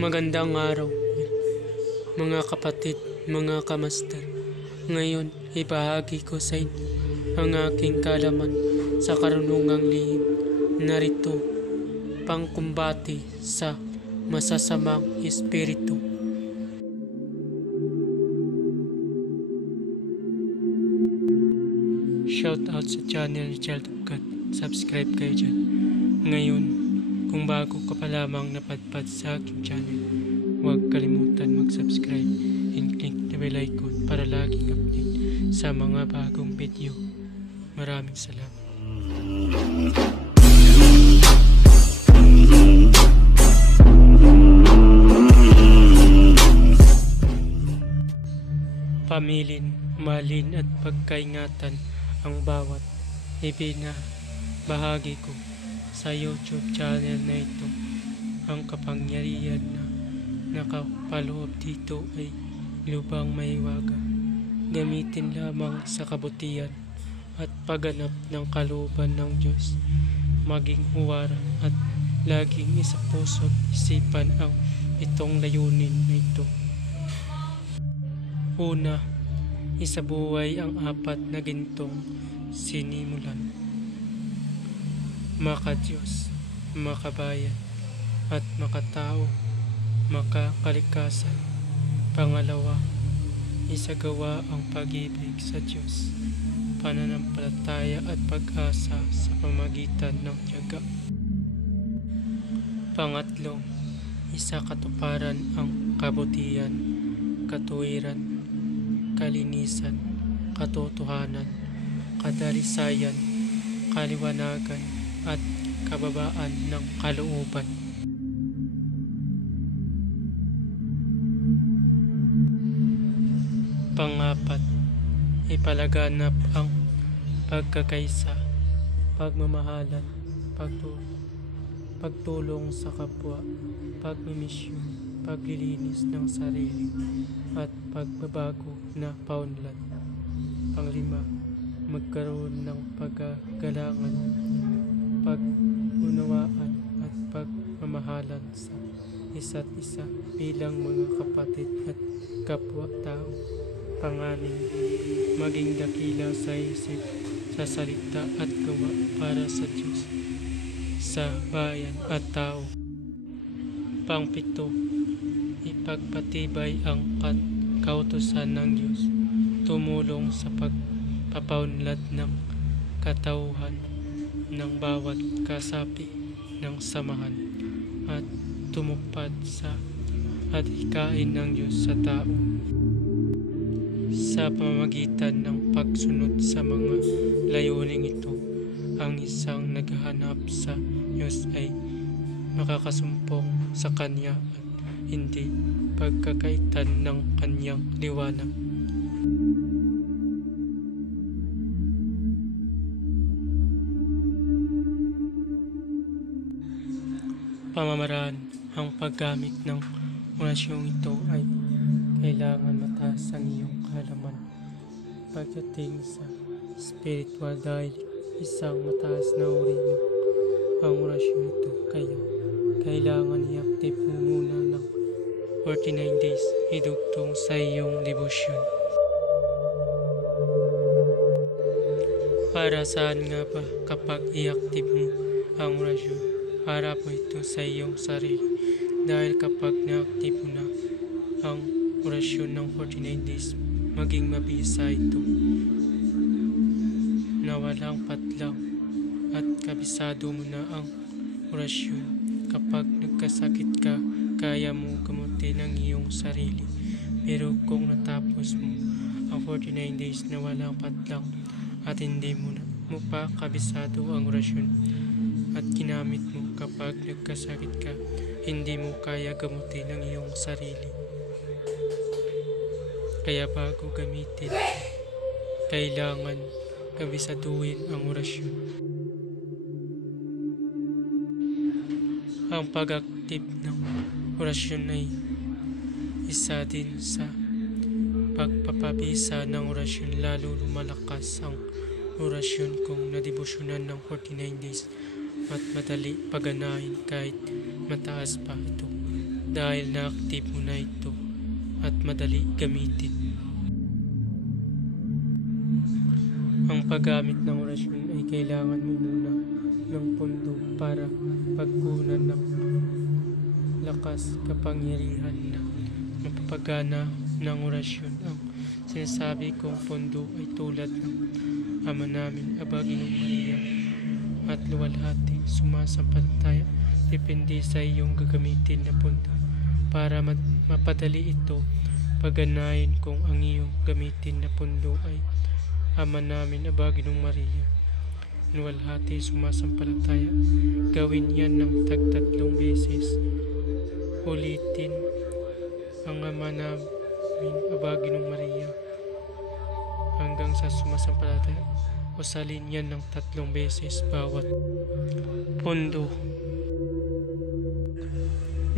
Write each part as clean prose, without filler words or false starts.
Magandang araw, mga kapatid, mga kamaster. Ngayon, ibahagi ko sa inyo ang aking kaalaman sa karunungang lihim. Narito, pangkumbati sa masasamang espiritu. Shout out sa channel Child of God. Subscribe kayo dyan. Ngayon, kung bago ka pa lamang napadpad sa aking channel, huwag kalimutan mag-subscribe and click the bell icon para laging update sa mga bagong video. Maraming salamat. Pamilin, malin at pagkaingatan ang bawat ibinabahagi ko sa YouTube channel na ito. Ang kapangyarihan na nakapaloob dito ay lubang maiwaga. Gamitin lamang sa kabutihan at pagganap ng kalooban ng Diyos. Maging huwaran at laging isa puso't isipan ang itong layunin na ito. Una, isabuhay ang apat na gintong sinimulan. Maka-Diyos, makabayan, at makatao, makakalikasan. Pangalawa, isagawa ang pag-ibig sa Diyos, pananampalataya at pag-asa sa pamagitan ng tiyaga. Pangatlo, isakatuparan ang kabutihan, katuwiran, kalinisan, katotohanan, kadalisayan, kaliwanagan, at kababaan ng kalooban. Pangapat, ipalaganap ang pagkakaisa, pagmamahalan, pagtulong sa kapwa, pagmimisyon, paglilinis ng sarili, at pagbabago na paunlad. Panglima, magkaroon ng paggalangan, pag-unawaan at pagmamahalan sa isa't isa bilang mga kapatid at kapwa-tao. Panganim, maging dakila sa isip, sa salita at gawa para sa Diyos, sa bayan at tao. Pangpito, ipagpatibay ang kautusan ng Diyos, tumulong sa pagpapaunlad ng katauhan ng bawat kasapi ng samahan at tumupad sa adhikain ng Diyos sa tao. Sa pamamagitan ng pagsunod sa mga layuning ito, ang isang naghahanap sa Diyos ay makakasumpong sa Kanya at hindi pagkakaitan ng Kanyang liwanag. Pamamaraan, ang paggamit ng orasyong ito ay kailangan mataas ang iyong kaalaman pagdating sa spiritual dahil isang mataas na uri mo ang orasyon ito, kaya kailangan i-active mo muna ng 49 days idugtong sa iyong debosyon. Para saan nga ba kapag i-active mo ang orasyon? Para po ito sa iyong sarili, dahil kapag na-active mo na ang orasyon ng 49 days, maging mabisa ito na walang patlang at kabisado mo na ang orasyon. Kapag nagkasakit ka, kaya mo gamutin ang iyong sarili. Pero kung natapos mo ang 49 days na walang patlang at hindi mo pa kabisado ang orasyon at ginamit mo kapag nagkasakit ka, hindi mo kaya gamutin ang iyong sarili. Kaya bago gamitin, kailangan kabisaduhin ang orasyon. Ang pag-active ng orasyon ay isa din sa pagpapabisa ng orasyon, lalo lumalakas ang orasyon kung nadebosyonan ng 49 days at madali paganahin kahit mataas pa ito. dahil na-active mo na ito at madali gamitin. Ang paggamit ng orasyon ay kailangan mo muna ng pondo para pagkunan ng lakas kapangyarihan na mapapagana ng orasyon. Ang sinasabi kong pondo ay tulad ng Ama namin, Aba, Ginoong Maria at luwalhati sumasampalataya. Depende sa iyong gagamitin na pondo. Para mapadali ito, pagganahin kung ang iyong gamitin na pondo ay Ama namin, Aba, Ginoong Maria, luwalhati sumasampalataya. Gawin yan ng tag-3 beses. Ulitin ang Ama namin, Aba, Ginoong Maria hanggang sa sumasampalataya. Usalin yan ng 3 beses bawat pondo.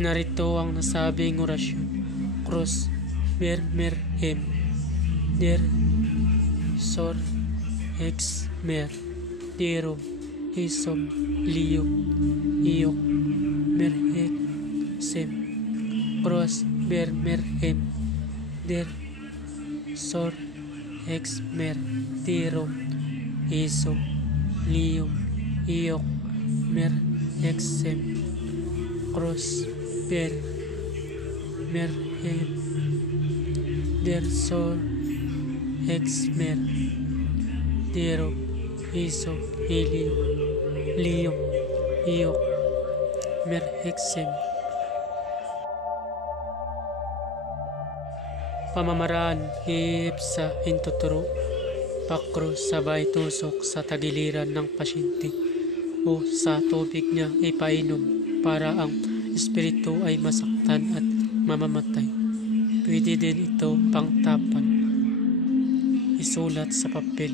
Narito ang nasabing orasyon. Cross Bermerhem Der Sor Ex Mer Tiro Isom Liyo Iyok Merhek Sem Cross Bermerhem Der Sor Ex Mer Tiro Isom Liyo Iyok Merhek Sem Cross Bermerhem Der Sor Ex Mer Tiro Iso Ilio Liyong Iyok Merhexem. Pamamaraan hihipsa intuturo pakro sabay tusok sa tagiliran ng pasyente o sa tubig niya ipainom para ang espiritu ay masaktan at mamamatay. Pwede din ito pangtapan, isulat sa papel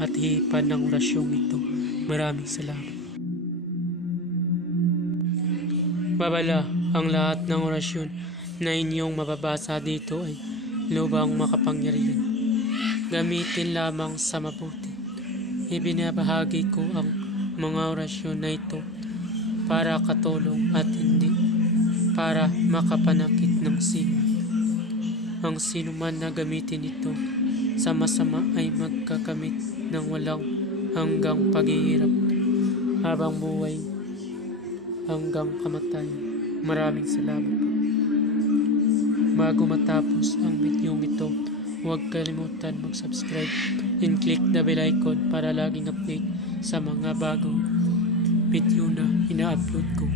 at hipan ng orasyong ito. Maraming salamat. Babala, ang lahat ng orasyon na inyong mababasa dito ay lubang makapangyarihan. Gamitin lamang sa mabuti. Ibinabahagi ko ang mga orasyon na ito para katulong at hindi para makapanakit ng sino. Ang sino man na gamitin ito sa masama ay magkakamit ng walang hanggang paghihirap habang buhay hanggang kamatayan. Maraming salamat. Bago matapos ang video ito, huwag kalimutan mag-subscribe and click the bell icon para laging update sa mga bagong video na ina-upload ko.